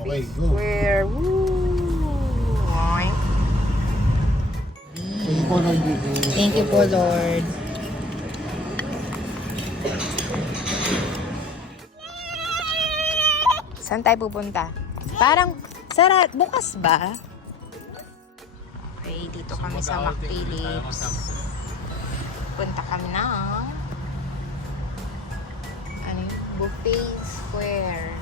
Okay, go. Square. Woo! Oink. Thank you po, Lord. Thank you po, Lord. Saan tayo pupunta? Parang, sara, bukas ba? Okay, dito kami sa McPhillips. Punta kami ng ano yun? Buffet Square.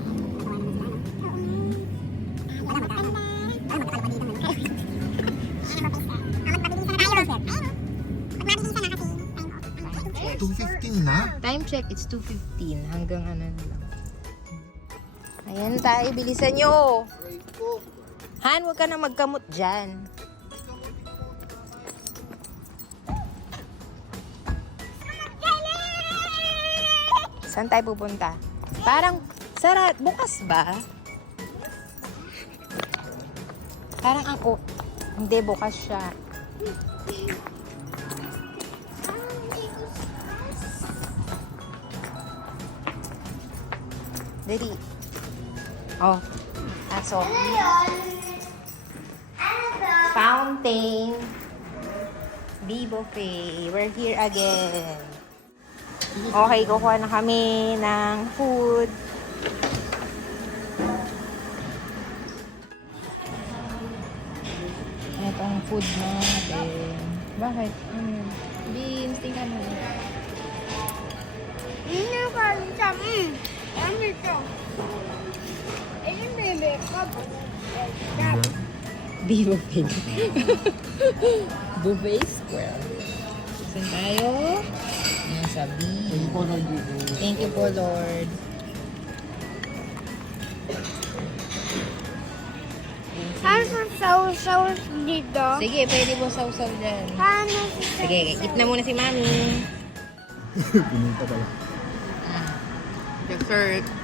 Time check, it's 2.15. Hanggang ano na lang. Ayan tayo, bilisan nyo. Han, huwag ka na magkamot dyan. Saan tayo pupunta? Parang, sara, bukas ba? Parang ang, oh, hindi, bukas siya. Dali. Oh, aso. Fountain. Vivo Pay. We're here again. Okay, kukuha na kami ng food. Ito ang food natin. Bakit? Ano yun? Beans, tingnan mo. Kalau macam hmm, bebek apa? Vivo Pay. Buffet Square. Saan tayo? Yan sa B. Thank you po, Lord Jesus. Thank you po, Lord. Ano saus-saus dito? Sige, pwede mo sausaw dyan. Ano si Sige, eat na muna si Mami. Pinunta pala. Dessert.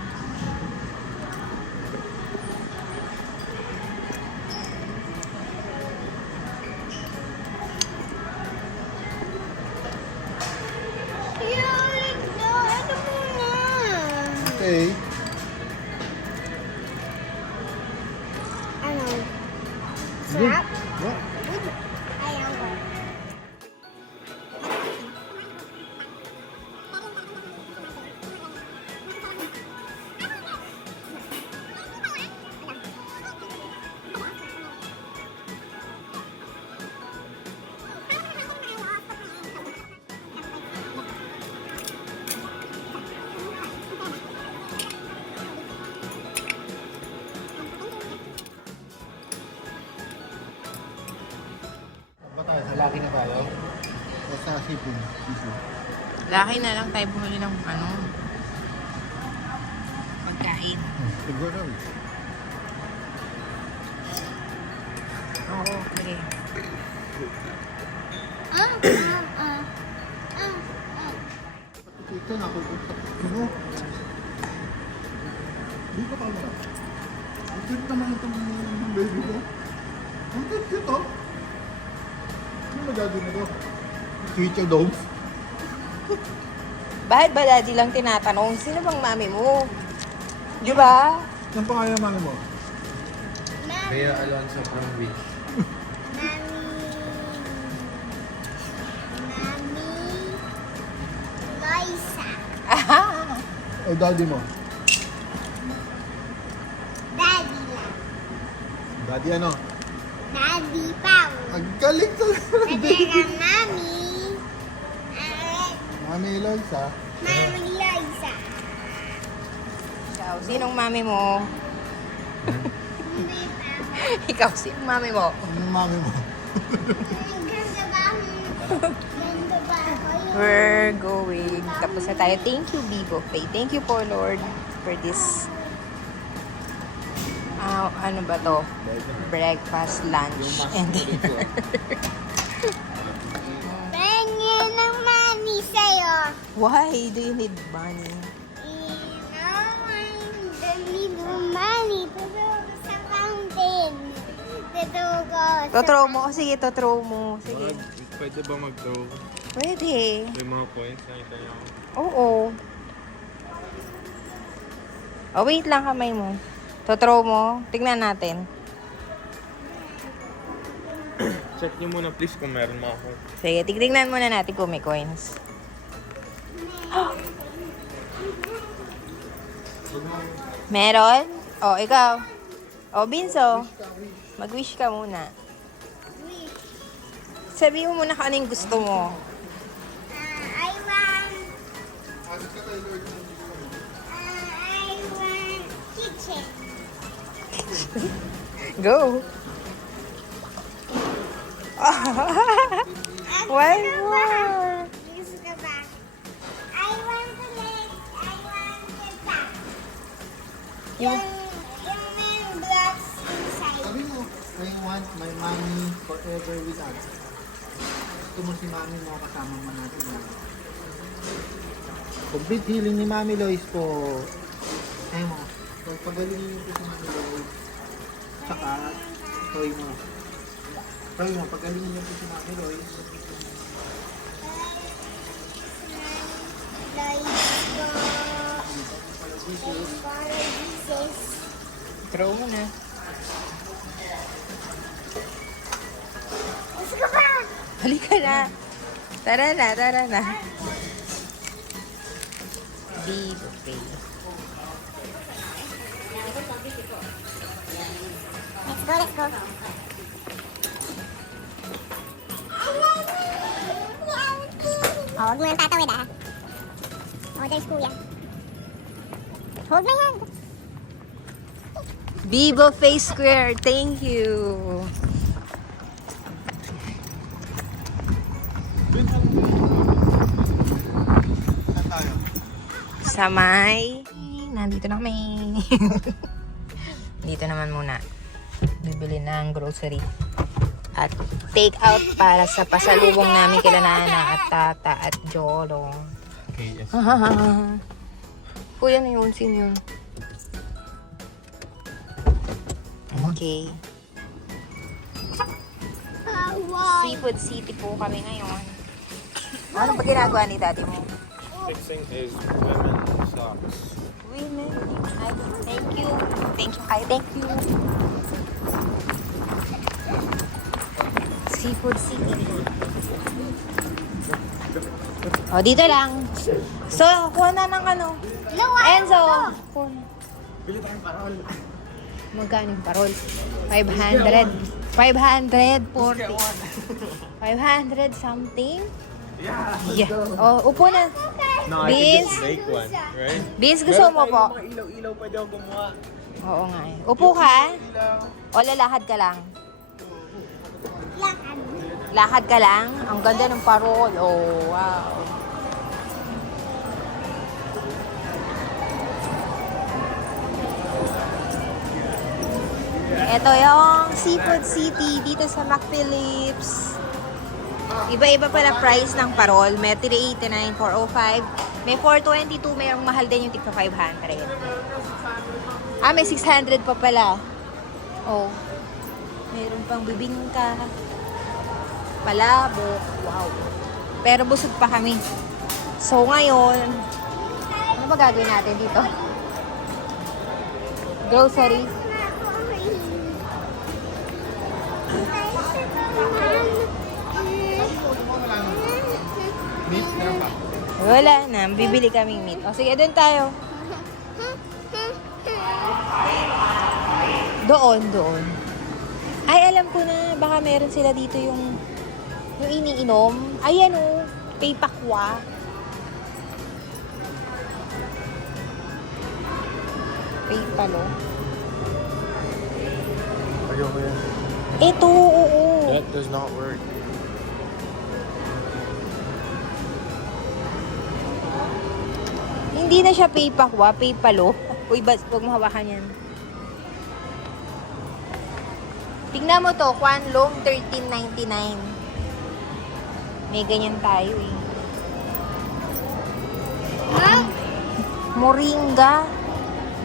Seafood? Seafood. Laki na lang tayo bumili ng ano, pagkain. Hmm. Siguro. Oo, okay. Ah, ah, ah. Ah, ah. Ito na ako. Ano? Di ko pa mo. Ang cute naman itong baby ko. Ang cute cute oh. Ano magagawin na to? Teacher dogs? Bakit ba daddy lang tinatanong? Sino bang mami mo? Di ba? Ang pangalan naman mo? Mami, Kaya Alonso from which? mami. Mami. Loisa. O daddy mo? Daddy lang. Daddy ano? Daddy Pao. Ang galing talaga. Natira mami. Mami Eloisa. Mami Loisa. Ikaw, sinong mami mo? Ikaw, sinong mami mo? Ang mami mo? We're going. Tapos na tayo. Thank you, Vivo Pay. Thank you po, Lord, for this Now, ano ba to? Breakfast, lunch, and dinner. Why do you need money? Dali ng money. Tutulog sa fountain. Tutulog sa... Totro mo. O, sige, totro mo. Sige. Pwede ba mag-throw? Pwede. May mga points nakita niyo. Oo. Oh, wait lang kamay mo. Totro mo. Tignan natin. Check niyo muna please kung meron mga ako. Sige, tignan muna natin kung may coins. Meron? Oh, ikaw. Oh, Binso. Mag-wish ka muna. Sabi mo muna kung ano yung gusto mo. Ah, I want... Ah, I want kitchen. Go! One more! Yung... Yung may blocks inside. Sabi mo, I want my money forever with us. Gusto mo si mami mo kasama mo natin. Complete healing ni Mami Lois po. Ay mo, pagpagalingin niyo po si Mami Lois. Tsaka, toy mo. Toy mo, pagalingin niyo po si Mami Lois. Throw mo na. Gusto ka ba? Halika na. Tara na, tara na. Di buffet. Let's go, let's go. Oh, huwag mo nang tatawid ah. Oh, there's kuya. Huwag na yan. Vivo Face Square, thank you. Sa may... Nandito na kami. Dito naman muna. Bibili ng grocery. At take out para sa pasalubong namin kila Nana at Tata at Jolong. Okay, yes. Kuya na yun, sino yun? Okay. Seafood City po kami ngayon. Ano ba ginagawa ni daddy mo? Fixing is women socks. Women. Ay, thank you. Thank you. Ay, thank you. Seafood City. O, dito lang. So, kuha na ng ano. No, I Enzo. Kuha. Bili tayong parol. Magkano yung parol? 500. 540. 500 something? Yeah. Yeah. Oh, upo na. No, I can just Beans? make one, right? Vince, gusto mo po? Mga ilaw-ilaw pwede ako gumawa. Oo nga eh. Upo ka? O lalakad ka lang? Lakad. Lakad ka lang? Ang ganda ng parol. Oh, wow. Ito yung Seafood City dito sa McPhillips. Iba-iba pala price ng parol. May 389, 405. May 422, mayroong mahal din yung tigpa 500. Ah, may 600 pa pala. Oh. Meron pang bibingka. Palabok. Wow. Pero busog pa kami. So ngayon, ano ba gagawin natin dito? Grocery. Meat, meron ba? Wala na. Bibili kaming meat. O sige, doon tayo. Doon, doon. Ay, alam ko na. Baka meron sila dito yung yung iniinom. Ayan o. Pay pakwa. Pay palo. Ayoko yan. Ito, oo. That does not work. Hindi na siya pay pakwa, pay palo. Uy, bas, huwag mo hawakan yan. Tingnan mo to, Kwan Long, 13.99. May ganyan tayo eh. Mom, Moringa.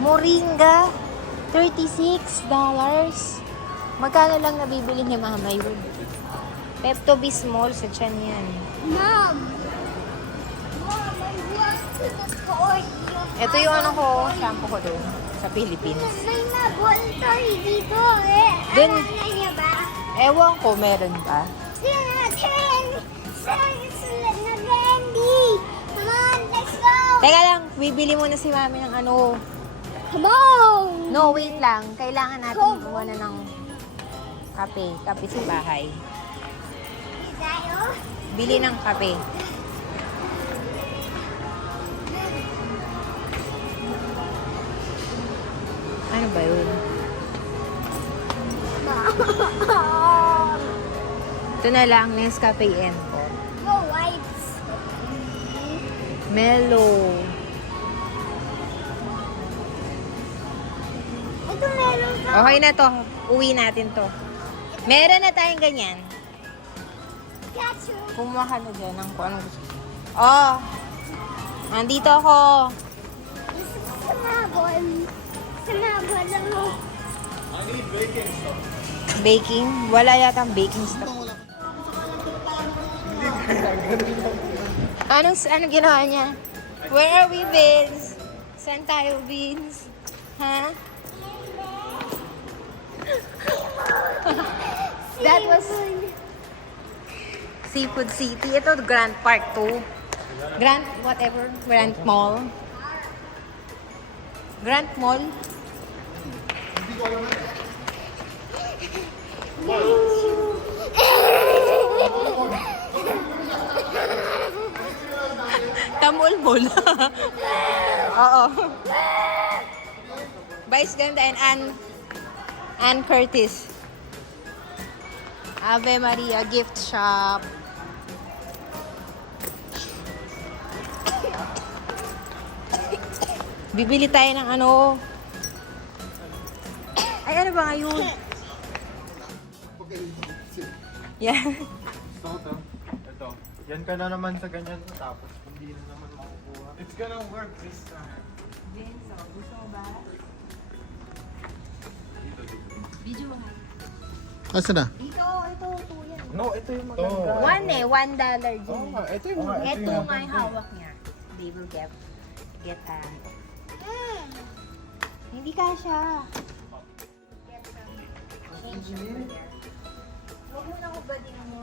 Moringa. $36. Magkano lang nabibili ni Mama yun? Pepto-Bismol sa tiyan yan. Mom. Mom, I want to. Ito yung ano ko, shampoo ko doon sa Philippines. May laboratory dito eh. Dun- Ano na niya ba? Ewan ko, meron ba? Ten! Science na candy! Come on, let's go! Teka lang, bibili muna si Mami ng ano. Come on! No, wait lang. Kailangan natin gumawa na ng kape. Kape sa bahay. Bili ng kape. Ba yun? Ito na lang, Nescafe Enco. Go, wipes. Mellow. Ito meron ka. Okay na to. Uwi natin to. Meron na tayong ganyan. Kumuha ka na dyan ng kung anong gusto. Oh! Nandito ako. Sumabon. Sumabon Baking? Wala yata baking stuff. Anong, anong ginawa niya? Where are we, Vince? Saan tayo, Vince? Ha? That was Seafood City. Ito, Grand Park 2. Grand, whatever. Grand Mall. Grand Mall. Tamulmul. Oo. Vice ganda and Ann, Ann Curtis. Ave Maria gift shop. Bibili tayo ng ano. Ay, ano ba ngayon? Yan. Ito, ito. Ito. Yan ka na naman sa ganyan tapos hindi na naman makukuha. It's gonna work this time. Vince, oh, gusto mo ba? Video mo. Asa na? Dito, ito, ito yan. No, ito yung maganda. One eh, one dollar Oo dyan. nga, ito yung maganda. Ito nga yung hawak niya. They will get, get a... Hindi kasha. Get some change na hubadin mo.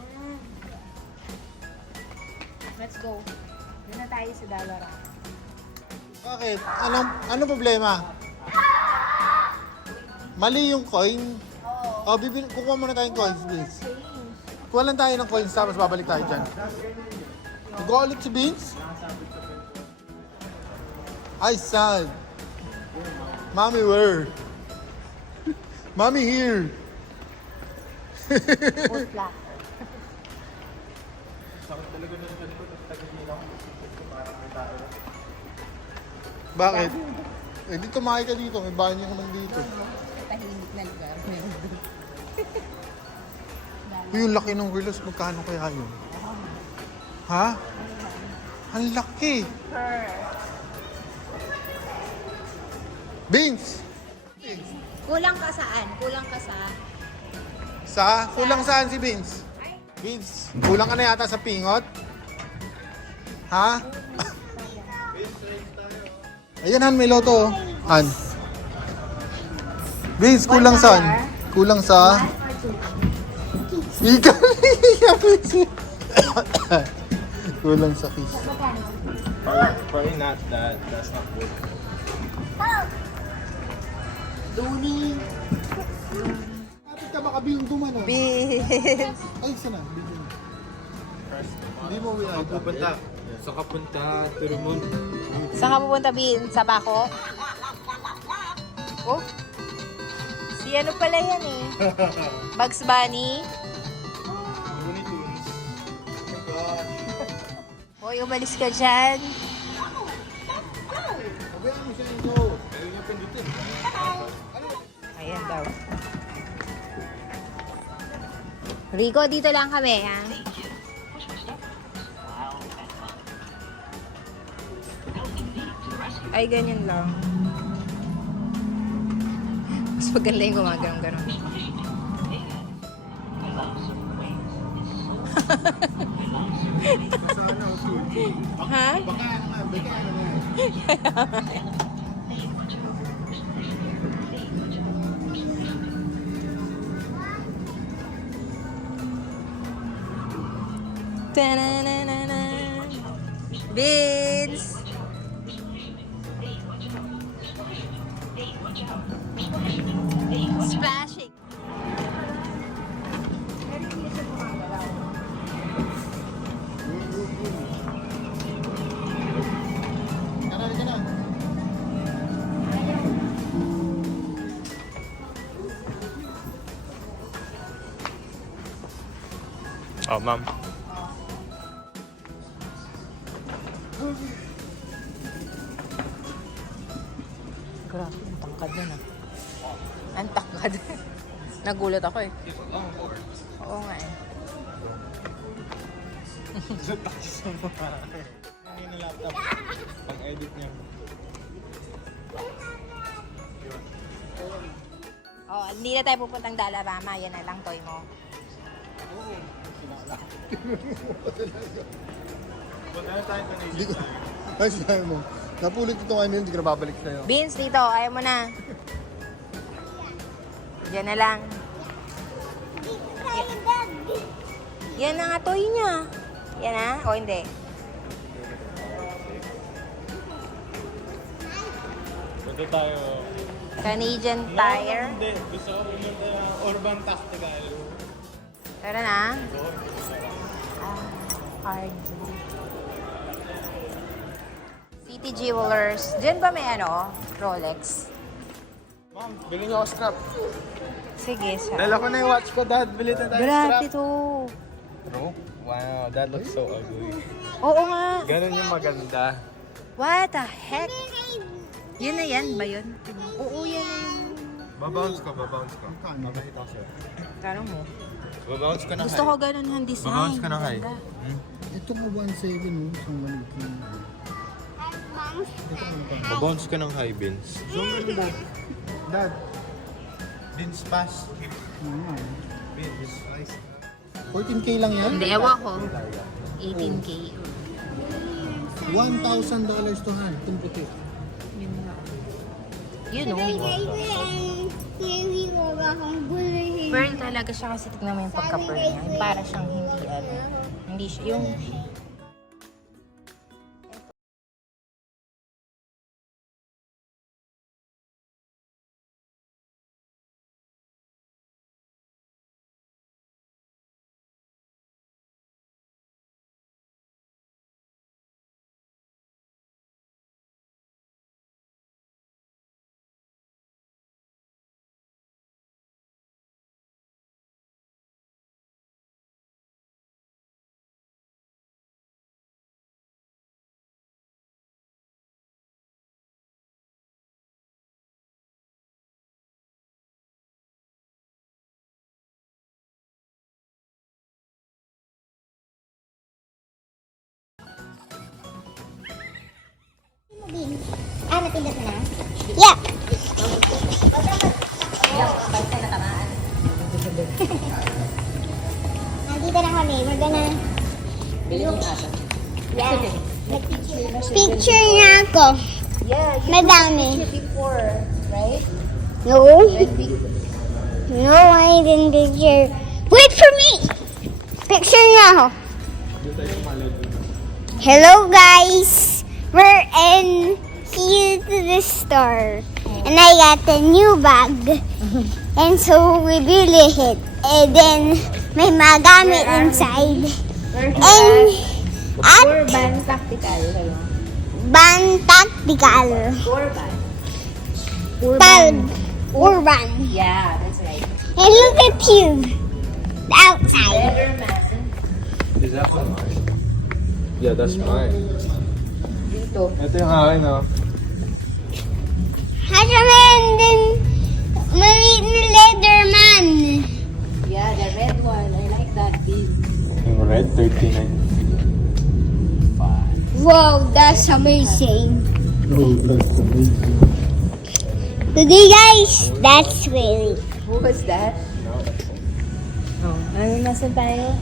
Let's go. Doon na tayo sa dollar. Bakit? Anong, ano problema? Mali yung coin. Oo. O, bibili, kukuha muna tayong coins, please. Kuha lang tayo ng coins tapos babalik tayo dyan. Nagawa ulit si Vince? Ay, sad. Mommy, where? Mommy, here. Putla. Sakit talaga ng ako. Bakit? Eh, di tumakay ka dito. May banyo naman dito. Tahimik na lugar. Uy, yung laki ng wheels. Magkano kaya yun? Ha? Ang laki. Vince! Kulang ka saan? Kulang ka sa... Sa? Kulang saan si Vince? Vince, kulang ka na yata sa pingot? Ha? Ayan, Han, may loto. oh. Han. Vince, kulang saan? Kulang sa... Ikaw, Vince. kulang sa kiss. Probably not that. That's not good. Duni. Baka binggo man oh. Vince. Ay, sana. Hindi mo wala. pupunta. Sa kapunta, Turumon. Saan ka pupunta, Vince? Sa Bako? Oh? Si ano pala yan eh? Bugs Bunny? Looney Tunes. Hoy, umalis ka dyan. Sabihan mo Rico, dito lang kami, ha? Ay, ganyan lang. Mas maganda yung gumagano'n-ganon. ha? Baka naman, baka Oh, ma'am. Grabe, ang tangkad na. Ang tangkad. Nagulat ako eh. Oo nga eh. Ano yung laptop? Pang-edit niya. Oh, hindi na tayo pupuntang Dalarama. Yan na lang toy mo. Punta na tayo Hindi ko. Ay, sinabi mo. Napulit ito ngayon, hindi ka na babalik sa'yo. Vince, dito. Ayaw mo na. Yan na lang. Yan na nga toy niya. Yan na? O hindi? Punta tayo. Canadian Tire. Hindi, gusto ko pumunta ng Urban Tactical. Tara na. Ah, RG. City Jewelers. Diyan ba may ano? Rolex? Ma'am, bili niyo ako strap. Sige, sa. Dala ko na yung watch ko, dad. Bili na tayo Grabe strap. to. Bro, wow, that looks so ugly. Oo nga. Ganun yung maganda. What the heck? Yun na yan ba yun? Oo, yan na yun. Babounce ko, babounce ko. Kano? Makita ko sa'yo. Tanong mo. Babounce ko na Gusto ko ganun ang design. Babounce ka na kay. Ganda. Ito mo 1.7 oh. Isang maliit na. Babounce ka ng high beans. Zoom in, dad. Dad. Beans pass. Ano eh. Beans. 14k lang yan? Hindi, ewan ko. 18K. $1,000 dollars to hand. Itong puti. Yun nga. Yun o. Pearl talaga siya kasi tignan mo yung pagka-pearl niya. Para siyang hindi ano. Hindi siya. Yung Ah, napindot na? Yeah. Nandito na kami. We're gonna... Yeah. Picture niya ako. Yeah, you Madami. picture before, right? No. No, I didn't picture. Wait for me! Picture niya ako. Hello guys! We're in here to the store. And I got a new bag. Mm-hmm. And so we really hit. And then may magamit inside. And at Urban Tactical. Hello. Ban Tactical. Urban. Tal Urban. Yeah, that's right. And look at you. The outside. Leather mason. Eh? Is that for mine? Yeah, that's mine. dito. Ito yung akin, oh. no? Hashaman, then maliit na Leatherman. Yeah, the red one. I like that big. Yung red, 39. Wow, that's amazing. Oh, that's amazing. Today, guys, that's really. What was that? No. Oh, ano nasan tayo?